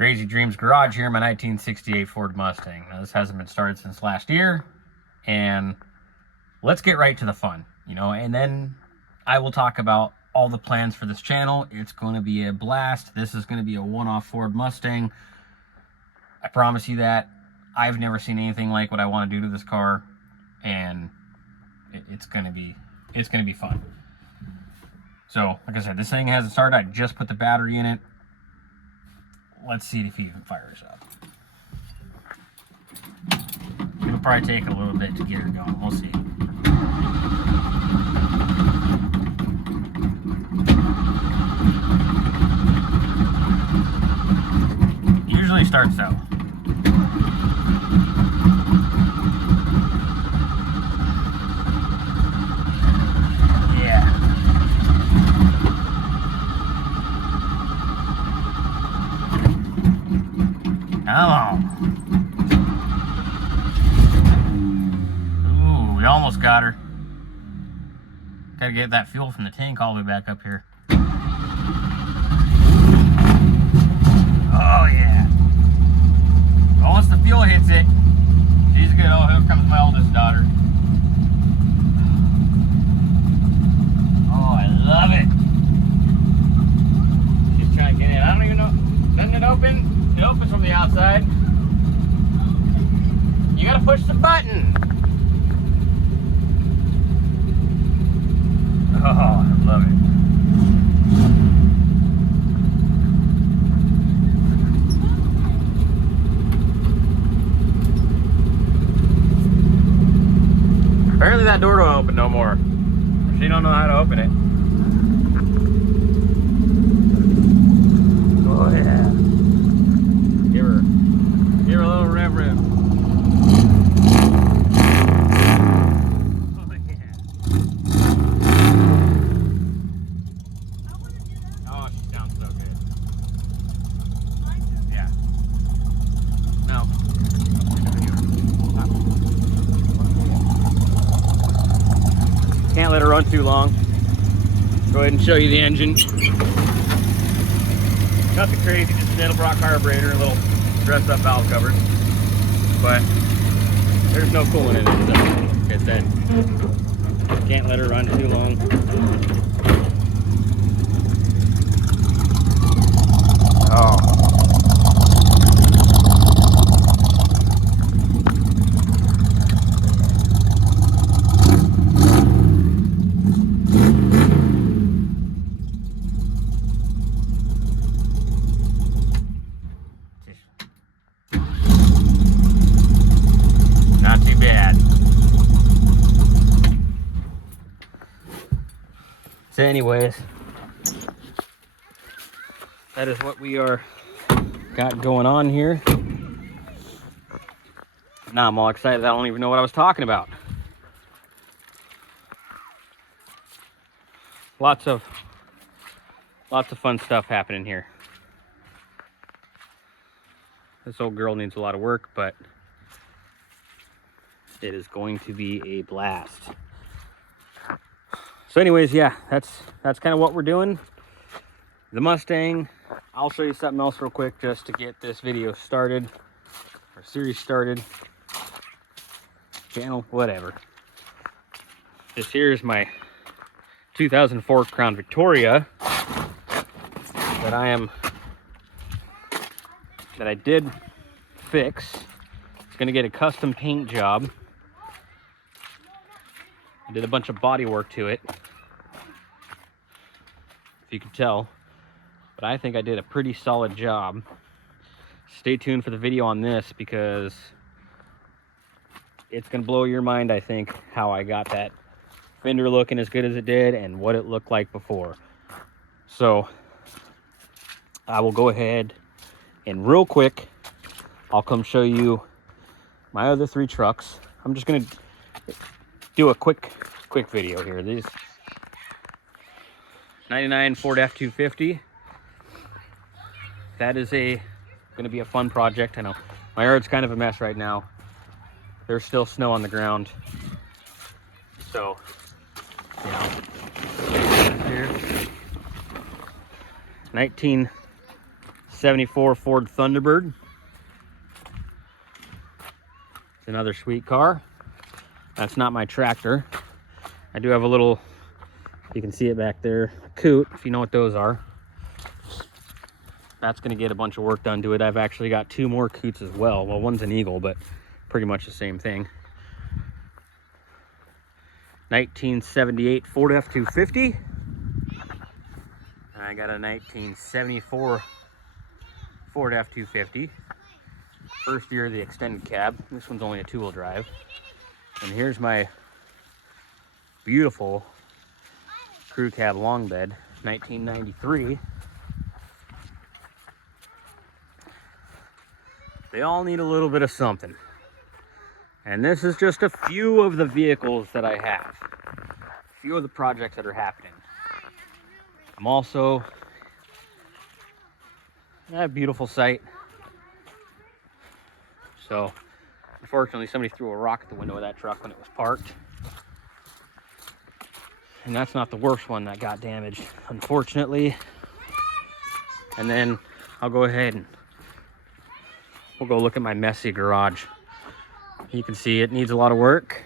Krazy Dreams Garage here, my 1968 Ford Mustang. Now, this hasn't been started since last year, and let's get right to the fun, and then I will talk about all the plans for this channel. It's going to be a blast. This is going to be a one-off Ford Mustang. I promise you that. I've never seen anything like what I want to do to this car, and it's going to be fun. So, like I said, this thing hasn't started. I just put the battery in it. Let's see if it even fires up. It'll probably take a little bit to get her going. We'll see. Usually starts out. Come on. Ooh, we almost got her. Gotta get that fuel from the tank all the way back up here. Oh yeah. Once the fuel hits it, she's good. Oh, here comes my oldest daughter. Oh, I love it. She's trying to get in. I don't even know. Doesn't it open? It opens from the outside. You gotta push the button. Oh, I love it. Apparently that door don't open no more. She don't know how to open it. Oh yeah. Give her a little rev rip. Oh yeah. Oh, she sounds so good. Yeah. No. Can't let her run too long. Go ahead and show you the engine. Nothing crazy, just an Edelbrock carburetor, a little dressed up valve cover. But there's no coolant in it, so like I said, can't let her run too long. Oh. Not too bad. So anyways, that is what we got going on here. Now I'm all excited. I don't even know what I was talking about. Lots of fun stuff happening here. This old girl needs a lot of work, but it is going to be a blast. So anyways, yeah, that's kind of what we're doing. The Mustang. I'll show you something else real quick just to get this video started, or series started, channel, whatever. This here is my 2004 Crown Victoria that I did fix. It's gonna get a custom paint job. I did a bunch of body work to it, if you can tell, but I think I did a pretty solid job. Stay tuned for the video on this because it's gonna blow your mind, I think, how I got that fender looking as good as it did and what it looked like before. So I will go ahead and real quick, I'll come show you my other three trucks. I'm just gonna do a quick video here. These 99 Ford F-250. That is gonna be a fun project. I know my yard's kind of a mess right now. There's still snow on the ground, so here 19 '74 Ford Thunderbird. It's another sweet car. That's not my tractor. I do have a little, you can see it back there, coot, if you know what those are. That's going to get a bunch of work done to it. I've actually got 2 more coots as well. Well, one's an Eagle, but pretty much the same thing. 1978 Ford F-250. I got a 1974 Ford F-250. First year of the extended cab. This one's only a 2-wheel drive. And here's my beautiful crew cab long bed, 1993. They all need a little bit of something. And this is just a few of the vehicles that I have. A few of the projects that are happening. I'm also at a beautiful site. So, unfortunately, somebody threw a rock at the window of that truck when it was parked. And that's not the worst one that got damaged, unfortunately. And then I'll go ahead and we'll go look at my messy garage. You can see it needs a lot of work.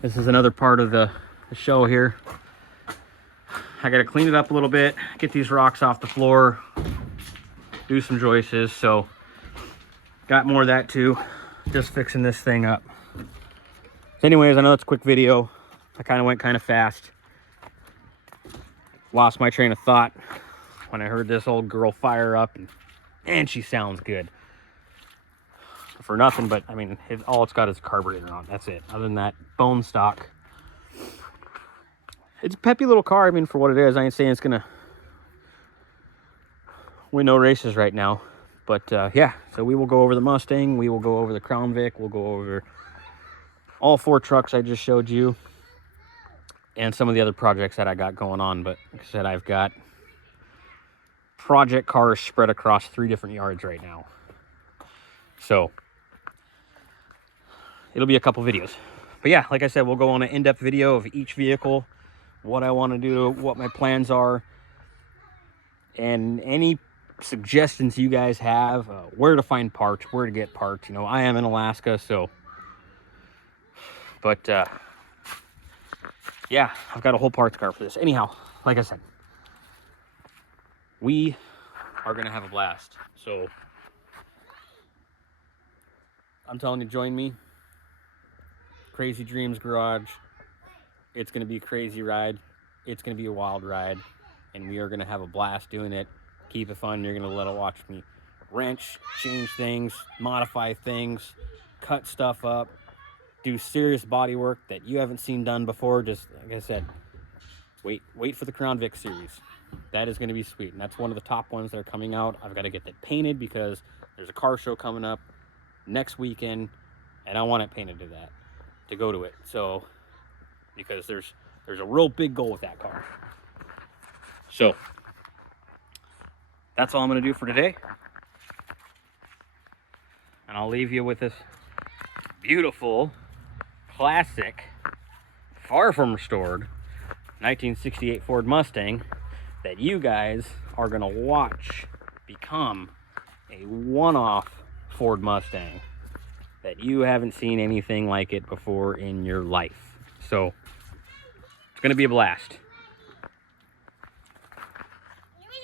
This is another part of the show here. I gotta clean it up a little bit, get these rocks off the floor, do some joists, so got more of that too. Just fixing this thing up. So anyways, I know that's a quick video. I kind of went kind of fast. Lost my train of thought when I heard this old girl fire up, and she sounds good. For nothing but, I mean, all it's got is a carburetor on. That's it. Other than that, bone stock. It's a peppy little car. I mean, for what it is, I ain't saying it's gonna win no races right now. But yeah, so we will go over the Mustang. We will go over the Crown Vic. We'll go over all 4 trucks I just showed you. And some of the other projects that I got going on. But like I said, I've got project cars spread across 3 different yards right now. So it'll be a couple videos. But yeah, like I said, we'll go on an in-depth video of each vehicle, what I want to do, what my plans are, and any suggestions you guys have, where to find parts, where to get parts. You know, I am in Alaska, so, but yeah, I've got a whole parts car for this. Anyhow, like I said, we are gonna have a blast. So I'm telling you, join me. Krazy Dreams Garage. It's gonna be a crazy ride. It's gonna be a wild ride, and we are gonna have a blast doing it. Keep it fun. You're gonna let it watch me wrench, change things, modify things, cut stuff up, do serious body work that you haven't seen done before. Just like I said, wait for the Crown Vic series. That is gonna be sweet, and that's one of the top ones that are coming out. I've got to get that painted because there's a car show coming up next weekend, and I want it painted to go to it. So because there's a real big goal with that car. So that's all I'm going to do for today. And I'll leave you with this beautiful, classic, far from restored 1968 Ford Mustang that you guys are going to watch become a one-off Ford Mustang that you haven't seen anything like it before in your life. So it's going to be a blast.